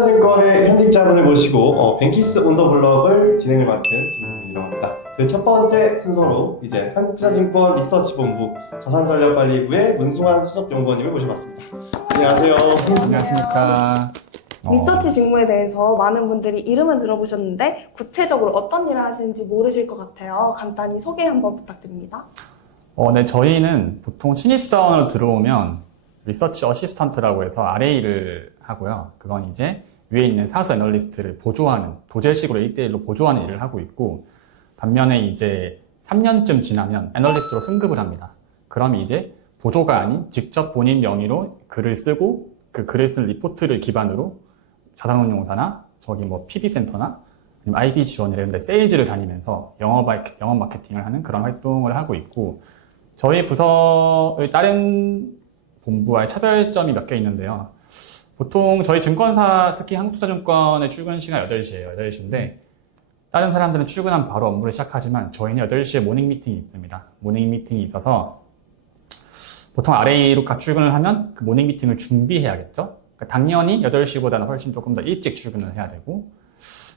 한국투자증권의 현직자분을 모시고 뱅키스 온 더 블럭을 진행을 맡은 김동민이라고 합니다. 그 첫 번째 순서로 이제 한국투자증권 리서치본부 자산전략관리부의 문승환 수석연구원님을 모셔봤습니다. 안녕하세요. 안녕하십니까. 리서치 직무에 대해서 많은 분들이 이름은 들어보셨는데 구체적으로 어떤 일을 하시는지 모르실 것 같아요. 간단히 소개 한번 부탁드립니다. 네, 저희는 보통 신입사원으로 들어오면 리서치 어시스턴트라고 해서 RA를 하고요. 그건 이제 위에 있는 사수 애널리스트를 보조하는, 도제식으로 1대1로 보조하는 일을 하고 있고, 반면에 이제 3년쯤 지나면 애널리스트로 승급을 합니다. 그럼 이제 보조가 아닌 직접 본인 명의로 글을 쓰고 그 글을 쓴 리포트를 기반으로 자산운용사나 저기 뭐 PB센터나 IB 지원 이런 데 세일즈를 다니면서 영업 마케팅을 하는 그런 활동을 하고 있고, 저희 부서의 다른 본부와의 차별점이 몇 개 있는데요. 보통 저희 증권사, 특히 한국투자증권의 출근 시간 8시예요. 8시인데 다른 사람들은 출근하면 바로 업무를 시작하지만 저희는 8시에 모닝 미팅이 있습니다. 모닝 미팅이 있어서 보통 RA로 출근을 하면 그 모닝 미팅을 준비해야겠죠. 그러니까 당연히 8시보다는 훨씬 조금 더 일찍 출근을 해야 되고,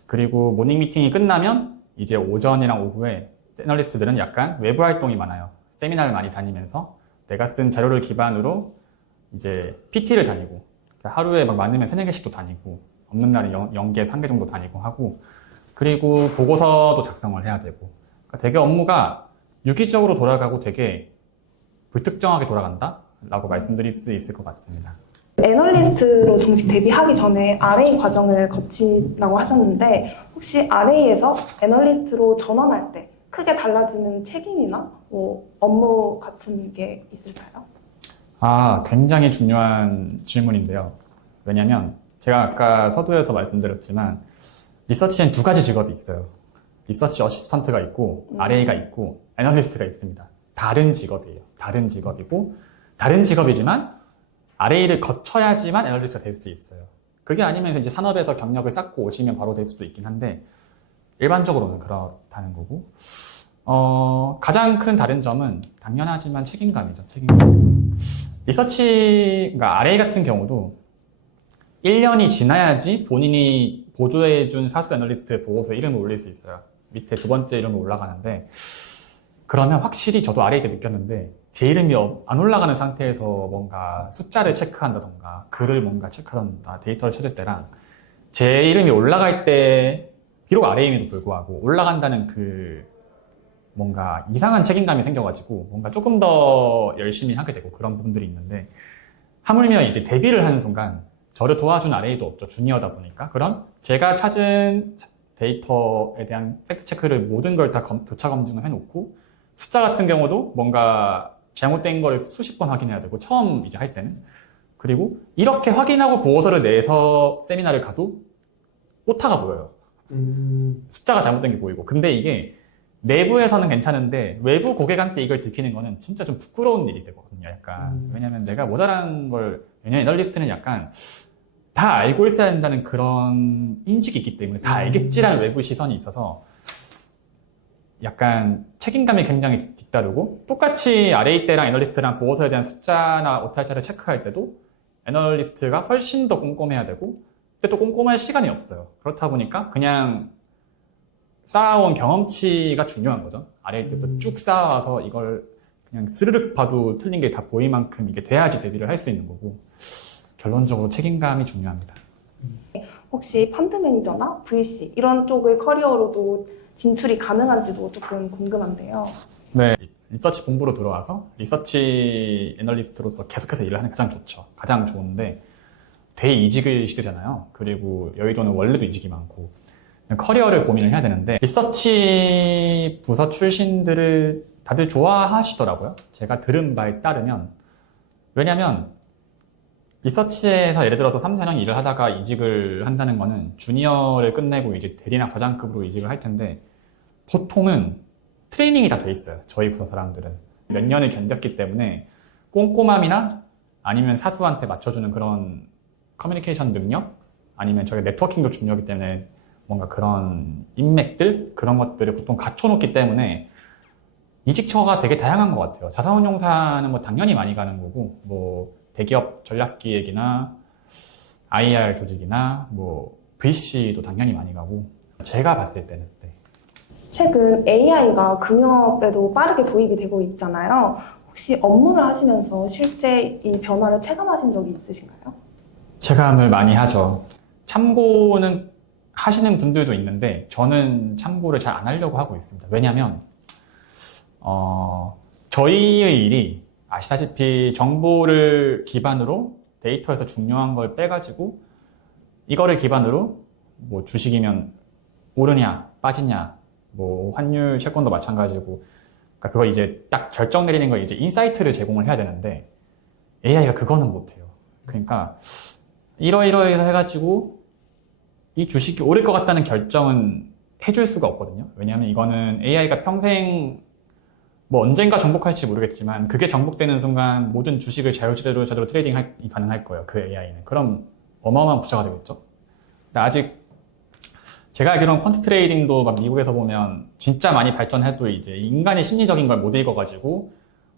그리고 모닝 미팅이 끝나면 이제 오전이랑 오후에 애널리스트들은 약간 외부 활동이 많아요. 세미나를 많이 다니면서 내가 쓴 자료를 기반으로 이제 PT를 다니고, 하루에 막 많으면 3-4개씩도 다니고, 없는 날은 0개, 3개 정도 다니고 하고, 그리고 보고서도 작성을 해야 되고, 그러니까 되게 업무가 유기적으로 돌아가고 되게 불특정하게 돌아간다? 라고 말씀드릴 수 있을 것 같습니다. 애널리스트로 정식 데뷔하기 전에 RA 과정을 거치라고 하셨는데 혹시 RA에서 애널리스트로 전환할 때 크게 달라지는 책임이나 뭐 업무 같은 게 있을까요? 굉장히 중요한 질문인데요. 왜냐면 제가 아까 서두에서 말씀드렸지만 리서치엔 2가지 직업이 있어요. 리서치 어시스턴트가 있고 RA가 있고 애널리스트가 있습니다. 다른 직업이에요. 다른 직업이고, 다른 직업이지만 RA를 거쳐야지만 애널리스트가 될 수 있어요. 그게 아니면 이제 산업에서 경력을 쌓고 오시면 바로 될 수도 있긴 한데 일반적으로는 그렇다는 거고, 가장 큰 다른 점은 당연하지만 책임감이죠. 책임감. 리서치, 그러니까 RA 같은 경우도 1년이 지나야지 본인이 보조해준 사수 애널리스트의 보고서에 이름을 올릴 수 있어요. 밑에 2번째 이름이 올라가는데, 그러면 확실히 저도 RA 때 느꼈는데 제 이름이 안 올라가는 상태에서 뭔가 숫자를 체크한다던가 글을 뭔가 체크한다던가 데이터를 찾을 때랑 제 이름이 올라갈 때, 비록 RA임에도 불구하고 올라간다는 그 뭔가 이상한 책임감이 생겨가지고 뭔가 조금 더 열심히 하게 되고 그런 부분들이 있는데, 하물며 이제 데뷔를 하는 순간 저를 도와준 RA도 없죠. 주니어다 보니까. 그럼 제가 찾은 데이터에 대한 팩트체크를 모든 걸 다 교차 검증을 해놓고, 숫자 같은 경우도 뭔가 잘못된 거를 수십 번 확인해야 되고, 처음 이제 할 때는. 그리고 이렇게 확인하고 보고서를 내서 세미나를 가도 오타가 보여요. 숫자가 잘못된 게 보이고. 근데 이게 내부에서는 괜찮은데 외부 고객한테 이걸 들키는 거는 진짜 좀 부끄러운 일이 되거든요. 약간. 왜냐면 내가 모자란 걸, 왜냐면 애널리스트는 약간 다 알고 있어야 된다는 그런 인식이 있기 때문에 다 알겠지라는 외부 시선이 있어서 약간 책임감이 굉장히 뒤따르고, 똑같이 RA 때랑 애널리스트랑 보고서에 대한 숫자나 오탈자를 체크할 때도 애널리스트가 훨씬 더 꼼꼼해야 되고, 근데 또 꼼꼼할 시간이 없어요. 그렇다 보니까 그냥 쌓아온 경험치가 중요한 거죠. RA 때부터 쭉 쌓아와서 이걸 그냥 스르륵 봐도 틀린 게 다 보일 만큼 이게 돼야지 데뷔를 할 수 있는 거고, 결론적으로 책임감이 중요합니다. 혹시 펀드 매니저나 VC 이런 쪽의 커리어로도 진출이 가능한지도 조금 궁금한데요. 네, 리서치 본부로 들어와서 리서치 애널리스트로서 계속해서 일을 하는 게 가장 좋죠. 가장 좋은데 대이직의 시대잖아요. 그리고 여의도는 원래도 이직이 많고 커리어를 고민을 해야 되는데, 리서치 부서 출신들을 다들 좋아하시더라고요. 제가 들은 바에 따르면. 왜냐면 리서치에서 예를 들어서 3-4년 일을 하다가 이직을 한다는 거는 주니어를 끝내고 이제 대리나 과장급으로 이직을 할 텐데, 보통은 트레이닝이 다 돼 있어요. 저희 부서 사람들은. 몇 년을 견뎠기 때문에 꼼꼼함이나 아니면 사수한테 맞춰주는 그런 커뮤니케이션 능력, 아니면 저희 네트워킹도 중요하기 때문에 뭔가 그런 인맥들, 그런 것들을 보통 갖춰놓기 때문에 이직처가 되게 다양한 것 같아요. 자산운용사는 뭐 당연히 많이 가는 거고, 뭐 대기업 전략기획이나 IR 조직이나 뭐 VC도 당연히 많이 가고 제가 봤을 때는 네. 최근 AI가 금융업에도 빠르게 도입이 되고 있잖아요. 혹시 업무를 하시면서 실제 이 변화를 체감하신 적이 있으신가요? 체감을 많이 하죠. 참고는 하시는 분들도 있는데 저는 참고를 잘 안 하려고 하고 있습니다. 왜냐하면 저희의 일이 아시다시피 정보를 기반으로 데이터에서 중요한 걸 빼가지고 이거를 기반으로 뭐 주식이면 오르냐 빠지냐 뭐 환율 채권도 마찬가지고 그러니까 그거 이제 딱 결정 내리는 거 이제 인사이트를 제공을 해야 되는데 AI가 그거는 못해요. 그러니까 이러이러해서 해가지고 이 주식이 오를 것 같다는 결정은 해줄 수가 없거든요. 왜냐하면 이거는 AI가 평생 뭐 언젠가 정복할지 모르겠지만 그게 정복되는 순간 모든 주식을 자유자재로 트레이딩이 가능할 거예요. 그 AI는. 그럼 어마어마한 부자가 되겠죠. 근데 아직 제가 알기로는 퀀트 트레이딩도 막 미국에서 보면 진짜 많이 발전해도 이제 인간의 심리적인 걸 못 읽어가지고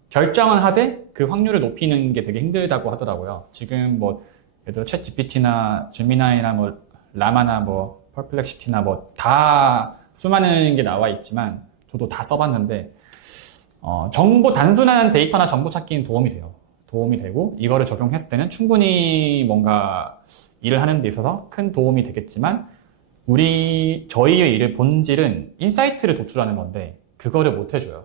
결정은 하되 그 확률을 높이는 게 되게 힘들다고 하더라고요. 지금 뭐 예를 들어 챗 GPT나 제미나이나 뭐 라마나 뭐 퍼플렉시티나 뭐 다 수많은 게 나와 있지만 저도 다 써봤는데 정보 단순한 데이터나 정보 찾기는 도움이 돼요. 도움이 되고 이거를 적용했을 때는 충분히 뭔가 일을 하는 데 있어서 큰 도움이 되겠지만 저희의 일의 본질은 인사이트를 도출하는 건데 그거를 못 해줘요.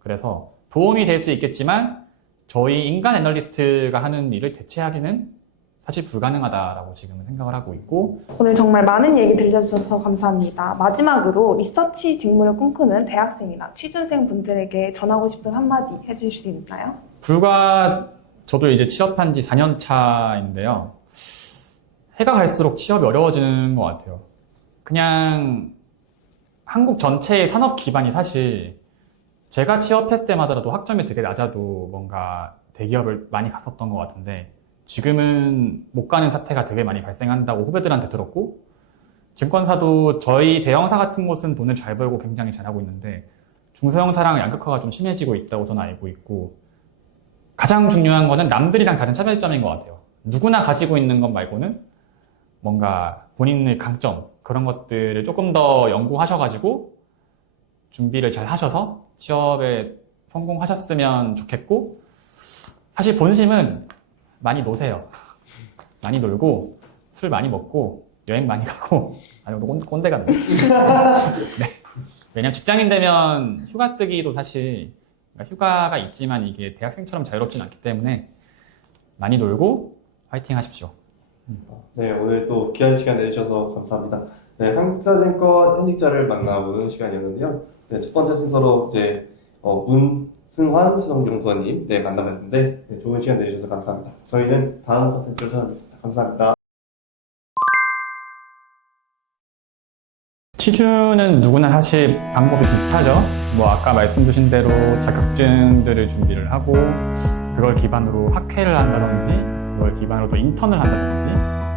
그래서 도움이 될 수 있겠지만 저희 인간 애널리스트가 하는 일을 대체하기는 사실 불가능하다라고 지금은 생각을 하고 있고 오늘 정말 많은 얘기 들려주셔서 감사합니다. 마지막으로 리서치 직무를 꿈꾸는 대학생이나 취준생 분들에게 전하고 싶은 한마디 해주실 수 있나요? 불과 저도 이제 취업한 지 4년 차인데요. 해가 갈수록 취업이 어려워지는 것 같아요. 그냥 한국 전체의 산업 기반이 사실 제가 취업했을 때마다도 학점이 되게 낮아도 뭔가 대기업을 많이 갔었던 것 같은데 지금은 못 가는 사태가 되게 많이 발생한다고 후배들한테 들었고 증권사도 저희 대형사 같은 곳은 돈을 잘 벌고 굉장히 잘하고 있는데 중소형사랑 양극화가 좀 심해지고 있다고 저는 알고 있고 가장 중요한 거는 남들이랑 다른 차별점인 것 같아요. 누구나 가지고 있는 것 말고는 뭔가 본인의 강점 그런 것들을 조금 더 연구하셔가지고 준비를 잘 하셔서 취업에 성공하셨으면 좋겠고 사실 본심은 많이 노세요. 많이 놀고 술 많이 먹고 여행 많이 가고 아니 꼰대 같네. 네. 왜냐면 직장인 되면 휴가 쓰기도 사실 그러니까 휴가가 있지만 이게 대학생처럼 자유롭진 않기 때문에 많이 놀고 화이팅 하십시오. 네, 오늘 또 귀한 시간 내주셔서 감사합니다. 네, 한국사증권 현직자를 만나보는 시간이었는데요. 네, 첫 번째 순서로 이제 문승환 수석연구원님 만나봤는데 네, 좋은 시간 내주셔서 감사합니다. 저희는 다음 컨텐츠로 찾아뵙겠습니다. 감사합니다. 취준은 누구나 사실 방법이 비슷하죠. 뭐 아까 말씀 주신 대로 자격증들을 준비를 하고 그걸 기반으로 학회를 한다든지 그걸 기반으로 또 인턴을 한다든지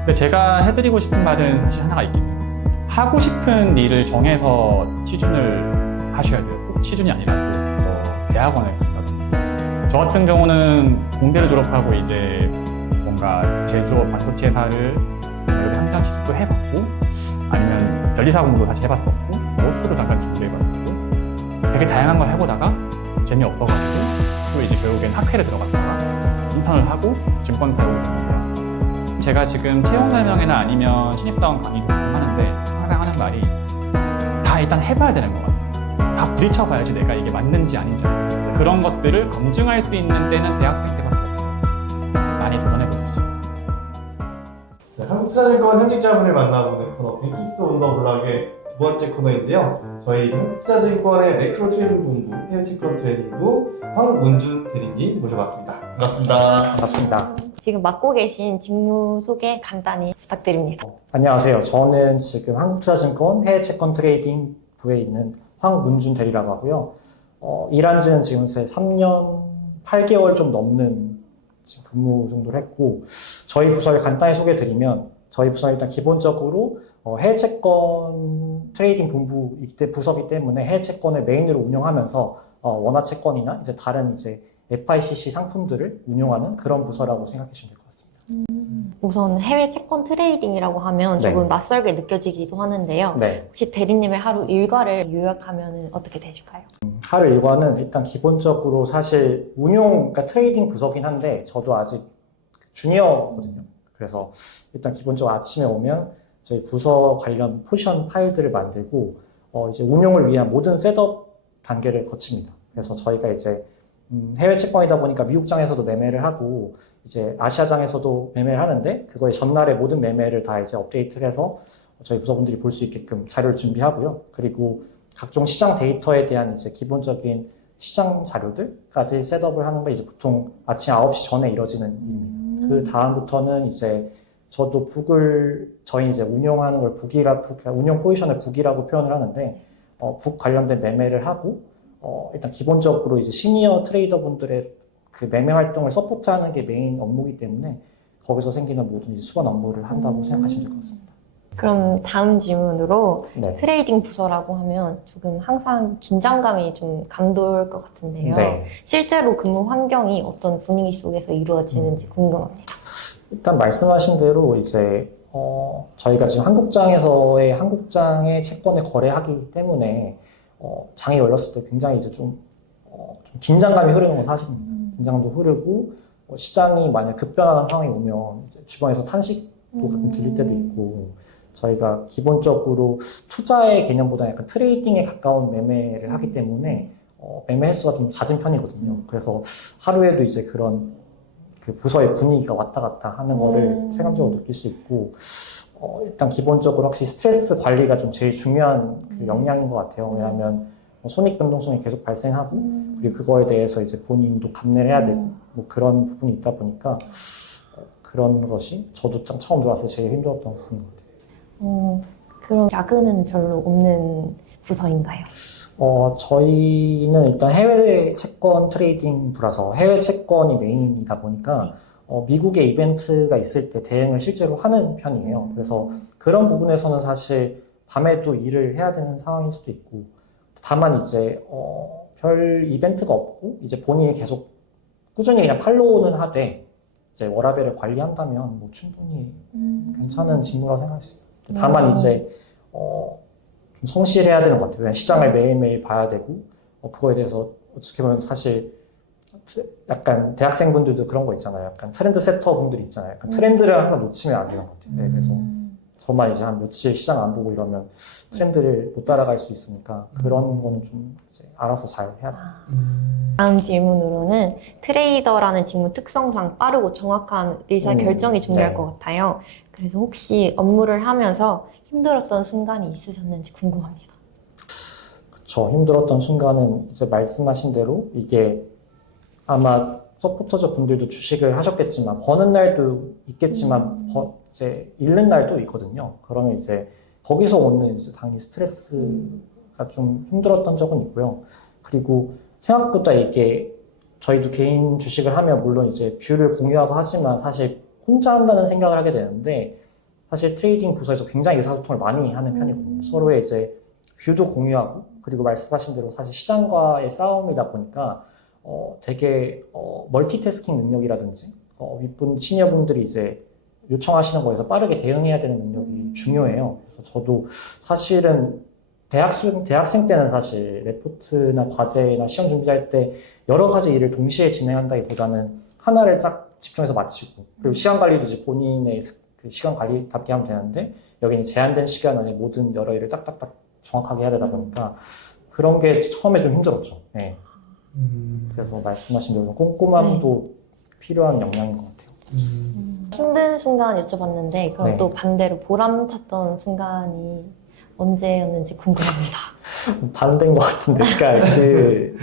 근데 제가 해드리고 싶은 말은 사실 하나가 있긴 해요. 하고 싶은 일을 정해서 취준을 하셔야 돼요. 꼭 취준이 아니라도 뭐 대학원을 간다든지 저 같은 경우는 공대를 졸업하고 이제 뭔가 제조업 반도체 회사를 현장 취직도 해봤고 아니면 변리사 공부도 다시 해봤었고 로스쿨도 잠깐 준비해봤었고 되게 다양한 걸 해보다가 재미없어가지고 또 이제 결국엔 학회를 들어갔다가 인턴을 하고 증권사에 오게 됐는데요. 제가 지금 채용 설명회나 아니면 신입사원 강의도 하는데 항상 하는 말이 다 일단 해봐야 되는 것 같아요. 다 부딪혀봐야지 내가 이게 맞는지 아닌지 알 수 있어요. 그런 것들을 검증할 수 있는 데는 대학생 때밖에 없어요. 많이 도전해보십시오. 네, 한국사증권 현직자분을 만나보는 코너 뱅키스 온 더 블락의 두 번째 코너인데요. 저희 한국사증권의 매크로 트레이딩 본부 해외 채권 트레이딩부 황문준 대리님 모셔봤습니다. 반갑습니다. 반갑습니다. 지금 맡고 계신 직무 소개 간단히 부탁드립니다. 안녕하세요. 저는 지금 한국투자증권 해외채권 트레이딩 부에 있는 황문준 대리라고 하고요. 일한 지는 지금 3년 8개월 좀 넘는 지금 근무 정도를 했고, 저희 부서를 간단히 소개해드리면, 저희 부서는 일단 기본적으로 해외채권 트레이딩 부서이기 때문에 해외채권을 메인으로 운영하면서 원화채권이나 이제 다른 이제 FICC 상품들을 운용하는 그런 부서라고 생각하시면 될 것 같습니다. 우선 해외 채권 트레이딩이라고 하면 네. 조금 낯설게 느껴지기도 하는데요. 네. 혹시 대리님의 하루 일과를 요약하면 어떻게 되실까요? 하루 일과는 일단 기본적으로 사실 그러니까 트레이딩 부서긴 한데 저도 아직 주니어거든요. 그래서 일단 기본적으로 아침에 오면 저희 부서 관련 포지션 파일들을 만들고 이제 운용을 위한 모든 셋업 단계를 거칩니다. 그래서 저희가 이제 해외 채권이다 보니까 미국장에서도 매매를 하고 이제 아시아장에서도 매매를 하는데 그거의 전날에 모든 매매를 다 이제 업데이트를 해서 저희 부서분들이 볼 수 있게끔 자료를 준비하고요. 그리고 각종 시장 데이터에 대한 이제 기본적인 시장 자료들까지 셋업을 하는 거 이제 보통 아침 9시 전에 이뤄지는 일입니다. 그 다음부터는 이제 저도 저희 이제 운용하는 걸 운용 포지션을 북이라고 표현을 하는데, 북 관련된 매매를 하고, 일단 기본적으로 이제 시니어 트레이더 분들의 그 매매 활동을 서포트하는 게 메인 업무이기 때문에 거기서 생기는 모든 이제 수반 업무를 한다고 생각하시면 될 것 같습니다. 그럼 다음 질문으로 네. 트레이딩 부서라고 하면 조금 항상 긴장감이 좀 감돌 것 같은데요. 네. 실제로 근무 환경이 어떤 분위기 속에서 이루어지는지 궁금합니다. 일단 말씀하신 대로 이제 저희가 지금 한국장의 채권을 거래하기 때문에 장이 열렸을 때 굉장히 이제 좀 긴장감이 흐르는 건 사실입니다. 긴장감도 흐르고 시장이 만약 급변하는 상황이 오면 이제 주변에서 탄식도 가끔 들릴 때도 있고 저희가 기본적으로 투자의 개념보다 약간 트레이딩에 가까운 매매를 하기 때문에 매매 횟수가 좀 잦은 편이거든요. 그래서 하루에도 이제 그런 그 부서의 분위기가 왔다 갔다 하는 거를 체감적으로 느낄 수 있고 일단 기본적으로 확실히 스트레스 관리가 좀 제일 중요한 그 역량인 것 같아요. 왜냐하면 손익 변동성이 계속 발생하고 그리고 그거에 대해서 이제 본인도 감내를 해야 되고 뭐 그런 부분이 있다 보니까 그런 것이 저도 처음 들어왔을 때 제일 힘들었던 부분인 것 같아요. 그럼 야근은 별로 없는 부서인가요? 저희는 일단 해외 채권 트레이딩 부라서 해외 채권이 메인이다 보니까 미국에 이벤트가 있을 때 대응을 실제로 하는 편이에요. 그래서 그런 부분에서는 사실 밤에도 일을 해야 되는 상황일 수도 있고 다만 이제 별 이벤트가 없고 이제 본인이 계속 꾸준히 그냥 팔로우는 하되 이제 워라밸을 관리한다면 뭐 충분히 괜찮은 직무라고 생각했습니다. 다만 이제 좀 성실해야 되는 것 같아요. 왜냐면 시장을 매일매일 봐야 되고 그거에 대해서 어떻게 보면 사실 약간 대학생분들도 그런 거 있잖아요. 약간 트렌드 세터 분들이 있잖아요. 약간 트렌드를 항상 놓치면 안 되는 것 같아요. 네, 그래서 저만 이제 한 며칠 시장 안 보고 이러면 트렌드를 못 따라갈 수 있으니까 그런 거는 좀 이제 알아서 잘 해야 돼요. 다음 질문으로는 트레이더라는 직무 특성상 빠르고 정확한 의사결정이 중요할 네. 것 같아요. 그래서 혹시 업무를 하면서 힘들었던 순간이 있으셨는지 궁금합니다. 그쵸. 힘들었던 순간은 이제 말씀하신 대로 이게 아마 서포터즈 분들도 주식을 하셨겠지만 버는 날도 있겠지만 이제 잃는 날도 있거든요. 그러면 이제 거기서 오는 이제 당연히 스트레스가 좀 힘들었던 적은 있고요. 그리고 생각보다 이게 저희도 개인 주식을 하면 물론 이제 뷰를 공유하고 하지만 사실 혼자 한다는 생각을 하게 되는데 사실 트레이딩 부서에서 굉장히 의사소통을 많이 하는 편이거든요. 서로의 이제 뷰도 공유하고 그리고 말씀하신 대로 사실 시장과의 싸움이다 보니까 되게 멀티태스킹 능력이라든지 윗분 시니어분들이 이제 요청하시는 거에서 빠르게 대응해야 되는 능력이 중요해요. 그래서 저도 사실은 대학생 때는 사실 레포트나 과제나 시험 준비할 때 여러 가지 일을 동시에 진행한다기보다는 하나를 딱 집중해서 마치고 그리고 시간 관리도 이제 본인의 그 시간 관리답게 하면 되는데 여기는 제한된 시간 안에 모든 여러 일을 딱딱딱 정확하게 해야 되다 보니까 그런 게 처음에 좀 힘들었죠. 네. 그래서 말씀하신 대로 꼼꼼함도 필요한 역량인 것 같아요. 힘든 순간 여쭤봤는데 그럼 네. 또 반대로 보람찼던 순간이 언제였는지 궁금합니다. 반대인 것 같은데, 그러니까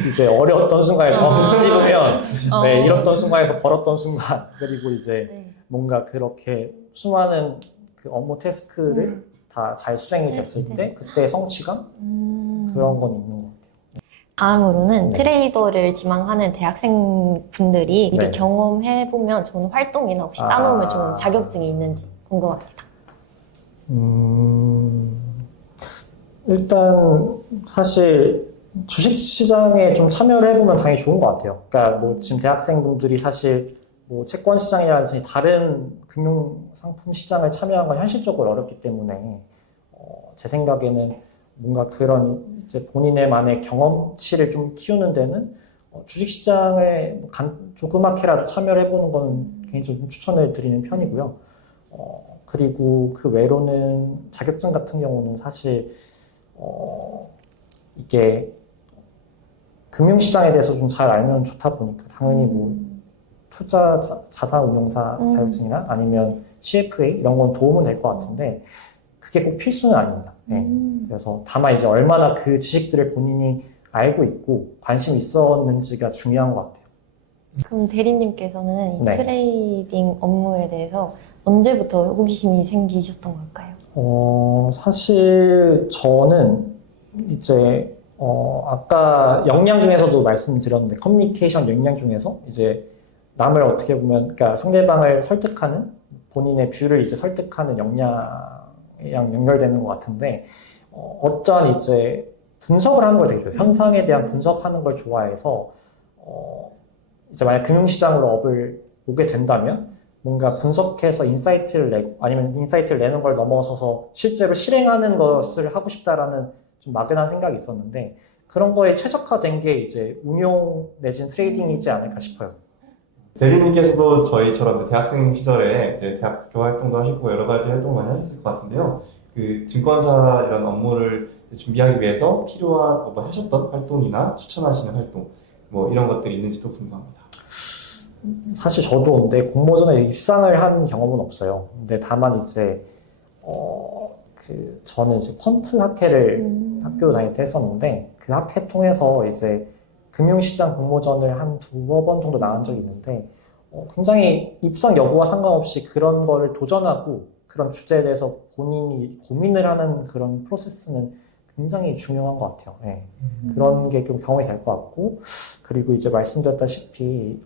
이제 어려웠던 순간에 정확히 찝으면 네, 잃었던 순간에서 벌었던 순간 그리고 이제 네. 뭔가 그렇게 수많은 그 업무 태스크를 다 잘 수행이 됐을 때 그때 성취감 그런 건 있는 것 같아요. 다음으로는 네. 트레이더를 지망하는 대학생분들이 미리 네. 경험해보면 좋은 활동이나 혹시 따놓으면 좋은 자격증이 있는지 궁금합니다. 일단 사실 주식시장에 좀 참여를 해보면 당연히 좋은 것 같아요. 그러니까 뭐 지금 대학생분들이 사실 뭐 채권 시장이라든지 다른 금융 상품 시장을 참여한 건 현실적으로 어렵기 때문에 제 생각에는 뭔가 그런 이제 본인의만의 경험치를 좀 키우는 데는 주식시장에 조그맣게라도 참여를 해보는 거는 개인적으로 추천을 드리는 편이고요. 그리고 그 외로는 자격증 같은 경우는 사실 이게 금융시장에 대해서 좀 잘 알면 좋다 보니까 당연히 뭐 투자 자산운용사 자격증이나 아니면 CFA 이런 건 도움은 될 것 같은데 그게 꼭 필수는 아닙니다. 네. 그래서 다만 이제 얼마나 그 지식들을 본인이 알고 있고 관심 있었는지가 중요한 것 같아요. 그럼 대리님께서는 이 네. 트레이딩 업무에 대해서 언제부터 호기심이 생기셨던 걸까요? 사실 저는 이제 아까 역량 중에서도 말씀드렸는데 커뮤니케이션 역량 중에서 이제 남을 어떻게 보면 그러니까 상대방을 설득하는 본인의 뷰를 이제 설득하는 역량이랑 연결되는 것 같은데 어떠한 이제 분석을 하는 걸 되게 좋아해요. 현상에 대한 분석하는 걸 좋아해서 이제 만약 금융시장으로 업을 오게 된다면 뭔가 분석해서 인사이트를 내고 아니면 인사이트를 내는 걸 넘어서서 실제로 실행하는 것을 하고 싶다라는 좀 막연한 생각이 있었는데 그런 거에 최적화된 게 이제 운용 내지는 트레이딩이지 않을까 싶어요. 대리님께서도 저희처럼 이제 대학생 시절에 이제 대학교 활동도 하시고 여러 가지 활동을 많이 하셨을 것 같은데요. 그 증권사 이런 업무를 준비하기 위해서 필요한 뭐 하셨던 활동이나 추천하시는 활동 뭐 이런 것들이 있는지도 궁금합니다. 사실 저도 근데 공모전에 입상을 한 경험은 없어요. 근데 다만 이제 저는 이제 펀트 학회를 학교 다닐 때 했었는데 그 학회 통해서 이제 금융시장 공모전을 한 두어 번 정도 나간 적이 있는데 굉장히 입상 여부와 상관없이 그런 거를 도전하고 그런 주제에 대해서 본인이 고민을 하는 그런 프로세스는 굉장히 중요한 것 같아요. 네. 그런 게 좀 경험이 될 것 같고 그리고 이제 말씀드렸다시피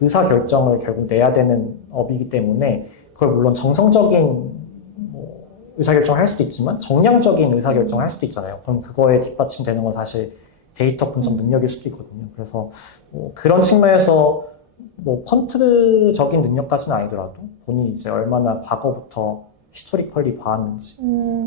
의사결정을 결국 내야 되는 업이기 때문에 그걸 물론 정성적인 의사결정을 할 수도 있지만 정량적인 의사결정을 할 수도 있잖아요. 그럼 그거에 뒷받침되는 건 사실 데이터 분석 능력일 수도 있거든요. 그래서 그런 측면에서 펀트적인 능력까지는 아니더라도 본인이 이제 얼마나 과거부터 히스토리컬리 봐왔는지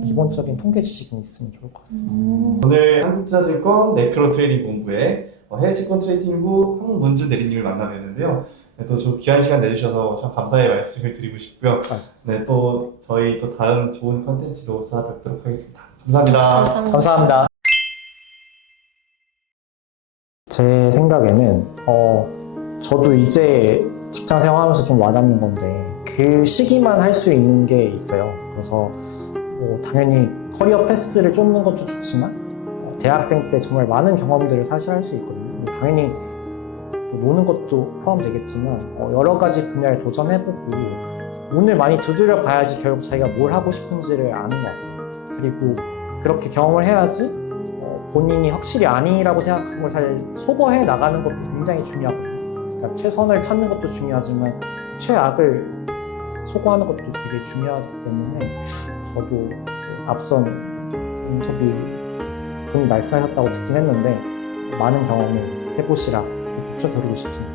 기본적인 통계 지식은 있으면 좋을 것 같습니다. 오늘 한국투자증권 네크로 트레이딩 본부의 해외 채권 트레이딩부 황문준 대리님을 만나뵀는데요. 네, 또 좀 귀한 시간 내주셔서 참 감사의 말씀을 드리고 싶고요. 네, 또 저희 또 다음 좋은 컨텐츠로 찾아뵙도록 하겠습니다. 감사합니다. 감사합니다. 제 생각에는 저도 이제 직장 생활하면서 좀 와닿는 건데 그 시기만 할 수 있는 게 있어요. 그래서 당연히 커리어 패스를 쫓는 것도 좋지만 대학생 때 정말 많은 경험들을 사실 할 수 있거든요. 당연히 노는 것도 포함되겠지만 여러 가지 분야를 도전해보고 운을 많이 두드려 봐야지 결국 자기가 뭘 하고 싶은지를 아는 것 같아요. 그리고 그렇게 경험을 해야지 본인이 확실히 아니라고 생각한 걸 잘 소거해 나가는 것도 굉장히 중요하거든요. 그러니까 최선을 찾는 것도 중요하지만 최악을 소거하는 것도 되게 중요하기 때문에 저도 이제 앞선 인터뷰 분이 말씀하셨다고 듣긴 했는데 많은 경험을 해보시라 추천드리고 싶습니다.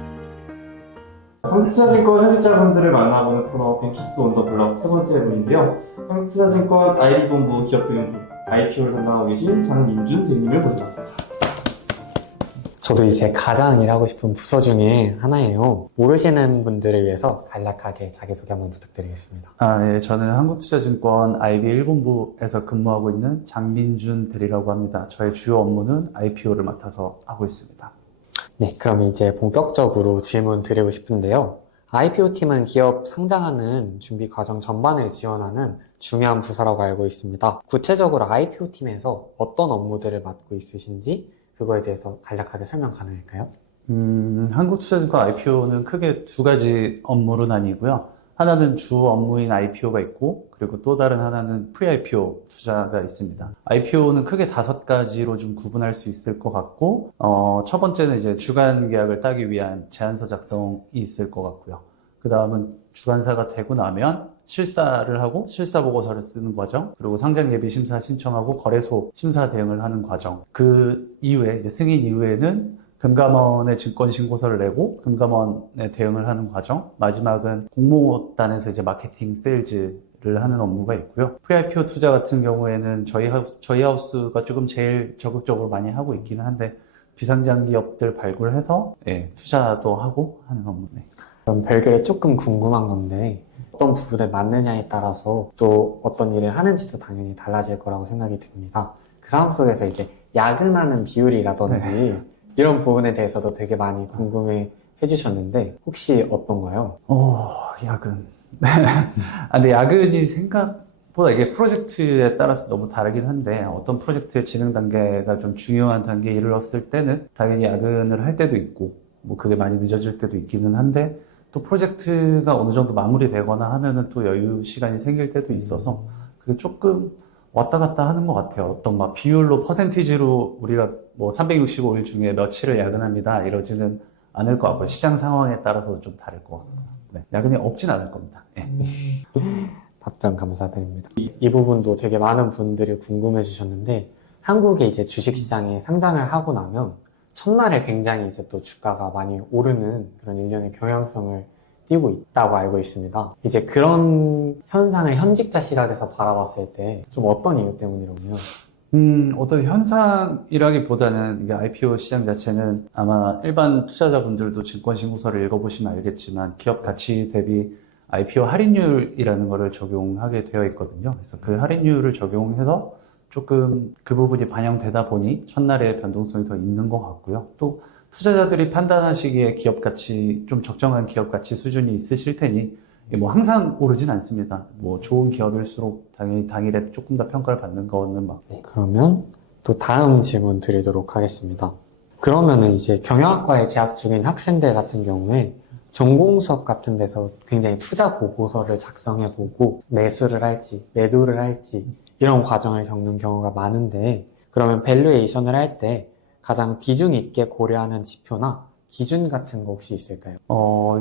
한국투자증권 현직자분들을 만나보는 코너 뱅키스 온 더 블럭 세 번째 분인데요. 한국투자증권 IB본부 기업금융부 IPO를 담당하고 계신 장민준 대리님을 모셔봤습니다. 저도 이제 가장 일하고 싶은 부서 중에 하나예요. 모르시는 분들을 위해서 간략하게 자기소개 한번 부탁드리겠습니다. 예, 저는 한국투자증권 IB 1본부에서 근무하고 있는 장민준 대리라고 합니다. 저의 주요 업무는 IPO를 맡아서 하고 있습니다. 네, 그럼 이제 본격적으로 질문 드리고 싶은데요. IPO팀은 기업 상장하는 준비 과정 전반을 지원하는 중요한 부서라고 알고 있습니다. 구체적으로 IPO팀에서 어떤 업무들을 맡고 있으신지 그거에 대해서 간략하게 설명 가능할까요? 한국투자증권 IPO는 크게 두 가지 업무로 나뉘고요. 하나는 주 업무인 IPO가 있고 그리고 또 다른 하나는 프리-IPO 투자가 있습니다. IPO는 크게 5가지로 좀 구분할 수 있을 것 같고 첫 번째는 이제 주간 계약을 따기 위한 제안서 작성이 있을 것 같고요. 그 다음은 주관사가 되고 나면 실사를 하고 실사 보고서를 쓰는 과정, 그리고 상장 예비 심사 신청하고 거래소 심사 대응을 하는 과정. 그 이후에 이제 승인 이후에는 금감원에 증권 신고서를 내고 금감원에 대응을 하는 과정, 마지막은 공모단에서 이제 마케팅, 세일즈를 하는 업무가 있고요. 프리IPO 투자 같은 경우에는 저희 하우스가 조금 제일 적극적으로 많이 하고 있기는 한데 비상장 기업들 발굴해서 투자도 하고 하는 업무네. 그럼 별개로 조금 궁금한 건데 어떤 부분에 맞느냐에 따라서 또 어떤 일을 하는지도 당연히 달라질 거라고 생각이 듭니다. 그 상황 속에서 이제 야근하는 비율이라든지 이런 부분에 대해서도 되게 많이 궁금해 해주셨는데 혹시 어떤가요? 야근. 근데 야근이 생각보다 이게 프로젝트에 따라서 너무 다르긴 한데 어떤 프로젝트의 진행 단계가 좀 중요한 단계에 이르렀을 때는 당연히 야근을 할 때도 있고 뭐 그게 많이 늦어질 때도 있기는 한데 또 프로젝트가 어느 정도 마무리되거나 하면은 또 여유 시간이 생길 때도 있어서 그게 조금 왔다 갔다 하는 것 같아요. 어떤 막 비율로 퍼센티지로 우리가 뭐 365일 중에 며칠을 야근합니다 이러지는 않을 것 같고요. 시장 상황에 따라서 좀 다를 것 같고요. 네, 야근이 없진 않을 겁니다. 답변 감사드립니다. 이 부분도 되게 많은 분들이 궁금해 주셨는데 한국의 이제 주식시장에 상장을 하고 나면 첫날에 굉장히 이제 또 주가가 많이 오르는 그런 일련의 경향성을 띄고 있다고 알고 있습니다. 이제 그런 현상을 현직자 시각에서 바라봤을 때 좀 어떤 이유 때문이라고요? 어떤 현상이라기보다는 이게 IPO 시장 자체는 아마 일반 투자자분들도 증권 신고서를 읽어보시면 알겠지만 기업 가치 대비 IPO 할인율이라는 거를 적용하게 되어 있거든요. 그래서 그 할인율을 적용해서 조금 그 부분이 반영되다 보니 첫날에 변동성이 더 있는 것 같고요. 또 투자자들이 판단하시기에 기업 가치, 좀 적정한 기업 가치 수준이 있으실 테니 뭐 항상 오르진 않습니다. 뭐 좋은 기업일수록 당연히 당일에 조금 더 평가를 받는 거는 맞고. 그러면 또 다음 질문 드리도록 하겠습니다. 그러면은 이제 경영학과에 재학 중인 학생들 같은 경우에 전공 수업 같은 데서 굉장히 투자 보고서를 작성해보고 매수를 할지 매도를 할지 이런 과정을 겪는 경우가 많은데 그러면 밸류에이션을 할 때 가장 비중 있게 고려하는 지표나 기준 같은 거 혹시 있을까요?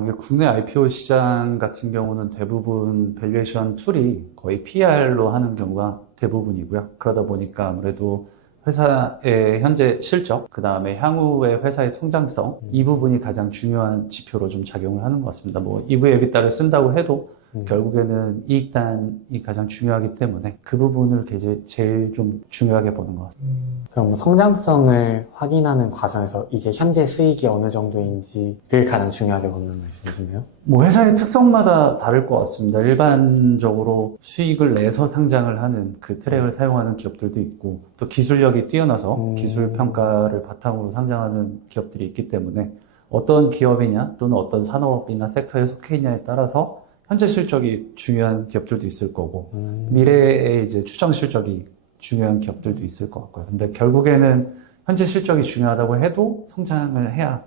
이게 국내 IPO 시장 같은 경우는 대부분 밸류에이션 툴이 거의 PR로 하는 경우가 대부분이고요. 그러다 보니까 아무래도 회사의 현재 실적, 그 다음에 향후의 회사의 성장성, 이 부분이 가장 중요한 지표로 좀 작용을 하는 것 같습니다. 뭐, EV, EBITDA를 쓴다고 해도 결국에는 이익단이 가장 중요하기 때문에 그 부분을 제일 좀 중요하게 보는 것 같습니다. 그럼 뭐 성장성을 확인하는 과정에서 이제 현재 수익이 어느 정도인지를 가장 중요하게 보는 말씀이신가요? 뭐 회사의 특성마다 다를 것 같습니다. 일반적으로 수익을 내서 상장을 하는 그 트랙을 사용하는 기업들도 있고 또 기술력이 뛰어나서 기술 평가를 바탕으로 상장하는 기업들이 있기 때문에 어떤 기업이냐 또는 어떤 산업이나 섹터에 속해 있냐에 따라서 현재 실적이 중요한 기업들도 있을 거고 미래의 이제 추정 실적이 중요한 기업들도 있을 것 같고요. 근데 결국에는 현재 실적이 중요하다고 해도 성장을 해야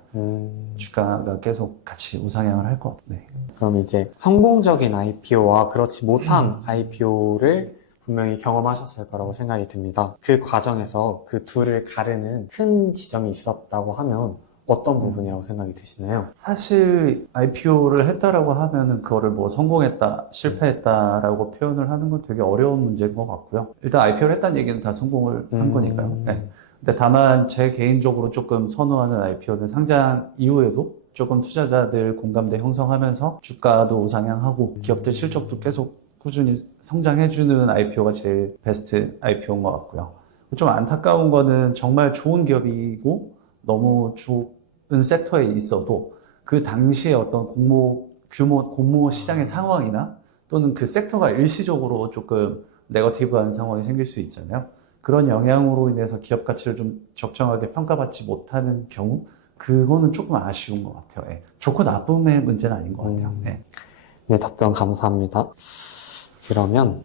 주가가 계속 같이 우상향을 할 것 같아요. 네. 그럼 이제 성공적인 IPO와 그렇지 못한 IPO를 분명히 경험하셨을 거라고 생각이 듭니다. 그 과정에서 그 둘을 가르는 큰 지점이 있었다고 하면 어떤 부분이라고 생각이 드시나요? 사실 IPO를 했다라고 하면은 그거를 뭐 성공했다, 실패했다라고 표현을 하는 건 되게 어려운 문제인 것 같고요. 일단 IPO를 했다는 얘기는 다 성공을 한 거니까요. 네. 근데 다만 제 개인적으로 조금 선호하는 IPO는 상장 이후에도 조금 투자자들 공감대 형성하면서 주가도 우상향하고 기업들 실적도 계속 꾸준히 성장해주는 IPO가 제일 베스트 IPO인 것 같고요. 좀 안타까운 거는 정말 좋은 기업이고 너무 좋은 섹터에 있어도 그 당시에 어떤 공모 시장의 상황이나 또는 그 섹터가 일시적으로 조금 네거티브한 상황이 생길 수 있잖아요. 그런 영향으로 인해서 기업 가치를 좀 적정하게 평가받지 못하는 경우, 그거는 조금 아쉬운 것 같아요. 예. 좋고 나쁨의 문제는 아닌 것 같아요. 예. 네, 답변 감사합니다. 그러면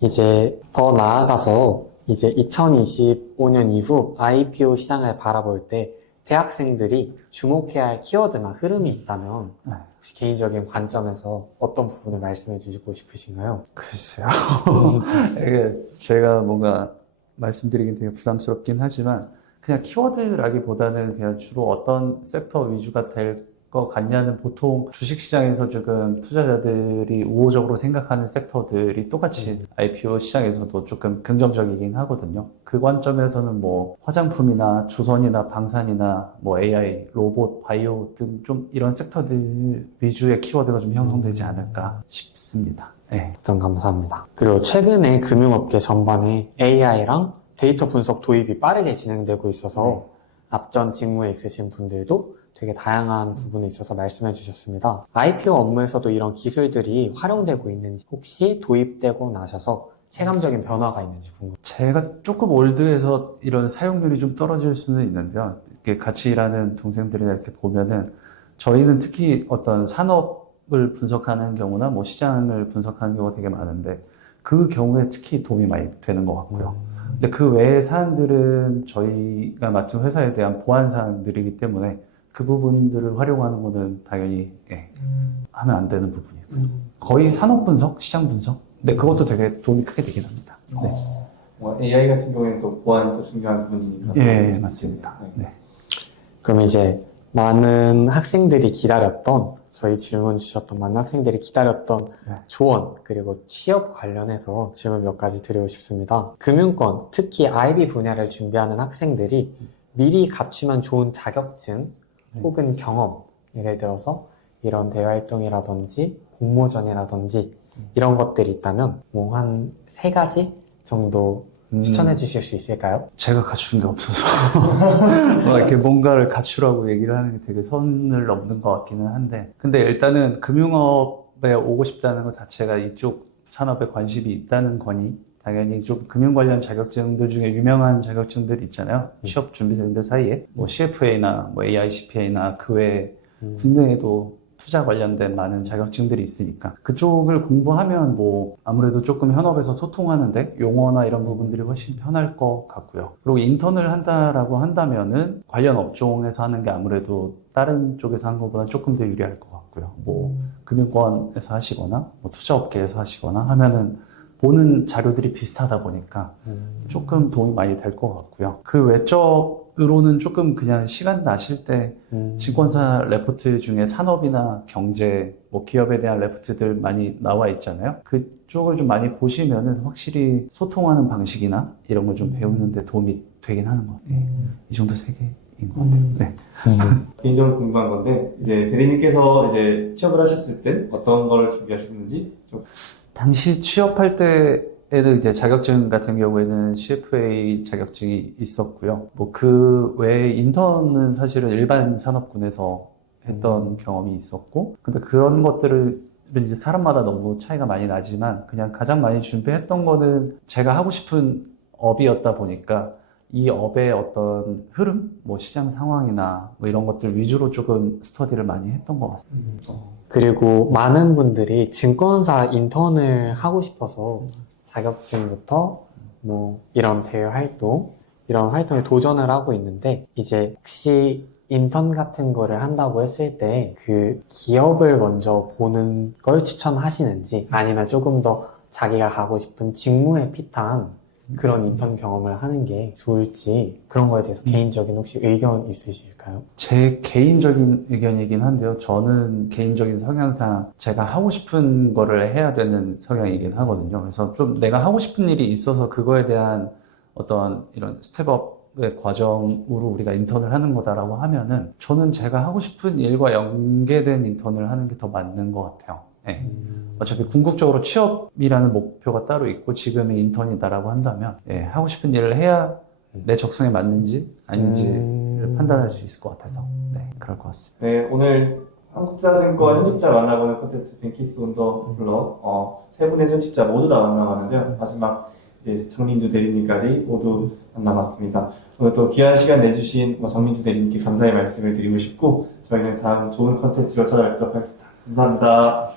이제 더 나아가서 이제 2025년 이후 IPO 시장을 바라볼 때 대학생들이 주목해야 할 키워드나 흐름이 있다면 혹시 개인적인 관점에서 어떤 부분을 말씀해 주시고 싶으신가요? 글쎄요. 이게 제가 뭔가 말씀드리긴 되게 부담스럽긴 하지만 그냥 키워드라기보다는 그냥 주로 어떤 섹터 위주가 될 것 같냐는 보통 주식시장에서 조금 투자자들이 우호적으로 생각하는 섹터들이 똑같이 IPO 시장에서도 조금 긍정적이긴 하거든요. 그 관점에서는 뭐 화장품이나 조선이나 방산이나 뭐 AI, 로봇, 바이오 등 좀 이런 섹터들 위주의 키워드가 좀 형성되지 않을까 싶습니다. 네. 답변 감사합니다. 그리고 최근에 금융업계 전반에 AI랑 데이터 분석 도입이 빠르게 진행되고 있어서 앞전 직무에 있으신 분들도 되게 다양한 부분에 있어서 말씀해 주셨습니다. IPO 업무에서도 이런 기술들이 활용되고 있는지, 혹시 도입되고 나셔서 체감적인 변화가 있는지 궁금해요. 제가 조금 올드해서 이런 사용률이 좀 떨어질 수는 있는데요. 이렇게 같이 일하는 동생들이나 이렇게 보면은 저희는 특히 어떤 산업을 분석하는 경우나 뭐 시장을 분석하는 경우가 되게 많은데 그 경우에 특히 도움이 많이 되는 것 같고요. 근데 그 외의 사안들은 저희가 맡은 회사에 대한 보안 사항들이기 때문에 그 부분들을 활용하는 거는 당연히 하면 안 되는 부분이고요. 거의 산업 분석, 시장 분석. 근데 그것도 되게 도움이 크게 되긴 합니다. 네. AI 같은 경우에는 또 보안이 또 중요한 부분이니까. 예, 맞습니다. 네. 그럼 이제 많은 학생들이 기다렸던, 저희 질문 주셨던 많은 학생들이 기다렸던 조언, 그리고 취업 관련해서 질문 몇 가지 드리고 싶습니다. 금융권, 특히 IB 분야를 준비하는 학생들이 미리 갖추면 좋은 자격증 혹은 경험, 예를 들어서 이런 대외활동이라든지 공모전이라든지 이런 것들이 있다면 뭐 한 3가지 정도 추천해 주실 수 있을까요? 제가 갖춘 게 없어서 이렇게 뭔가를 갖추라고 얘기를 하는 게 되게 선을 넘는 것 같기는 한데, 근데 일단은 금융업에 오고 싶다는 것 자체가 이쪽 산업에 관심이 있다는 거니 당연히 좀 금융 관련 자격증들 중에 유명한 자격증들 있잖아요. 취업 준비생들 사이에 뭐 CFA나 뭐 AICPA나 그 외에 국내에도 투자 관련된 많은 자격증들이 있으니까 그쪽을 공부하면 뭐 아무래도 조금 현업에서 소통하는데 용어나 이런 부분들이 훨씬 편할 것 같고요. 그리고 인턴을 한다라고 한다면은 관련 업종에서 하는 게 아무래도 다른 쪽에서 하는 것보다 조금 더 유리할 것 같고요. 뭐 금융권에서 하시거나 뭐 투자업계에서 하시거나 하면은 보는 자료들이 비슷하다 보니까 조금 도움이 많이 될 것 같고요. 그 외적으로는 조금 그냥 시간 나실 때 증권사 레포트 중에 산업이나 경제, 뭐 기업에 대한 레포트들 많이 나와 있잖아요. 그쪽을 좀 많이 보시면은 확실히 소통하는 방식이나 이런 걸 좀 배우는데 도움이 되긴 하는 것 같아요. 이 정도 3개인 것 같아요. 네. 개인적으로 궁금한 건데, 이제 대리님께서 이제 취업을 하셨을 때 어떤 걸 준비하셨는지 좀. 당시 취업할 때에는 이제 자격증 같은 경우에는 CFA 자격증이 있었고요. 뭐 그 외에 인턴은 사실은 일반 산업군에서 했던 경험이 있었고, 근데 그런 것들을 이제 사람마다 너무 차이가 많이 나지만 그냥 가장 많이 준비했던 거는 제가 하고 싶은 업이었다 보니까 이 업의 어떤 흐름, 뭐 시장 상황이나 뭐 이런 것들 위주로 조금 스터디를 많이 했던 것 같습니다. 그리고 많은 분들이 증권사 인턴을 하고 싶어서 자격증부터 뭐 이런 대외 활동, 이런 활동에 도전을 하고 있는데, 이제 혹시 인턴 같은 거를 한다고 했을 때 그 기업을 먼저 보는 걸 추천하시는지, 아니면 조금 더 자기가 가고 싶은 직무에 핏한 그런 인턴 경험을 하는 게 좋을지, 그런 거에 대해서 개인적인 혹시 의견 있으실까요? 제 개인적인 의견이긴 한데요. 저는 개인적인 성향상 제가 하고 싶은 거를 해야 되는 성향이긴 하거든요. 그래서 좀 내가 하고 싶은 일이 있어서 그거에 대한 어떤 이런 스텝업의 과정으로 우리가 인턴을 하는 거다라고 하면은 저는 제가 하고 싶은 일과 연계된 인턴을 하는 게 더 맞는 것 같아요. 네. 어차피 궁극적으로 취업이라는 목표가 따로 있고 지금의 인턴이다라고 한다면 하고 싶은 일을 해야 내 적성에 맞는지 아닌지를 판단할 수 있을 것 같아서 그럴 것 같습니다. 네, 오늘 한국투자증권 현직자 만나보는 콘텐츠 뱅키스 온더 블럭 세 분의 현직자 모두 다 만나봤는데요. 마지막 이제 정민주 대리님까지 모두 만나봤습니다. 오늘 또 귀한 시간 내주신 정민주 대리님께 감사의 말씀을 드리고 싶고, 저희는 다음 좋은 콘텐츠로 찾아뵙도록 하겠습니다. 감사합니다.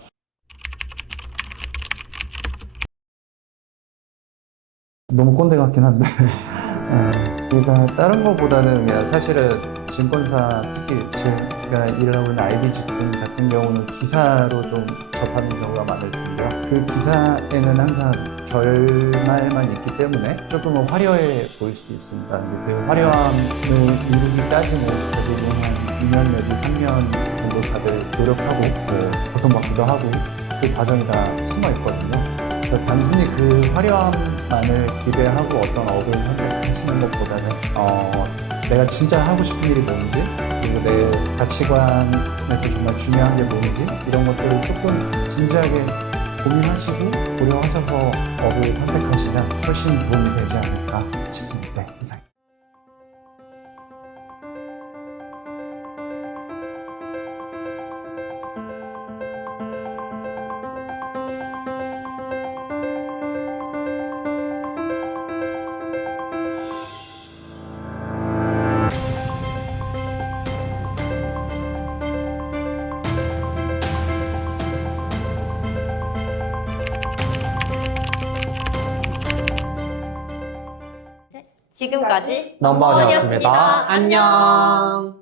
너무 꼰대 같긴 한데 우리가 다른 거보다는 그냥 사실은 증권사, 특히 제가 일을 하고 있는 IB 직군 같은 경우는 기사로 좀 접하는 경우가 많을 텐데요. 그 기사에는 항상 결말만 있기 때문에 조금은 화려해 보일 수도 있습니다. 근데 그 화려함을 이루기 따지는 대부분 한 2년 내지 3년 정도 다들 노력하고 고통받기도 하고 그 과정이 다 숨어 있거든요. 그래서 단순히 그 화려함만을 기대하고 어떤 업을 선택하시는 것보다는 내가 진짜 하고 싶은 일이 뭔지 그리고 내 가치관에서 정말 중요한 게 뭔지 이런 것들을 조금 진지하게 고민하시고 고려하셔서 업을 선택하시면 훨씬 도움이 되지 않을까 싶습니다. 네, 이상. 지금까지 넘버원이었습니다. 안녕.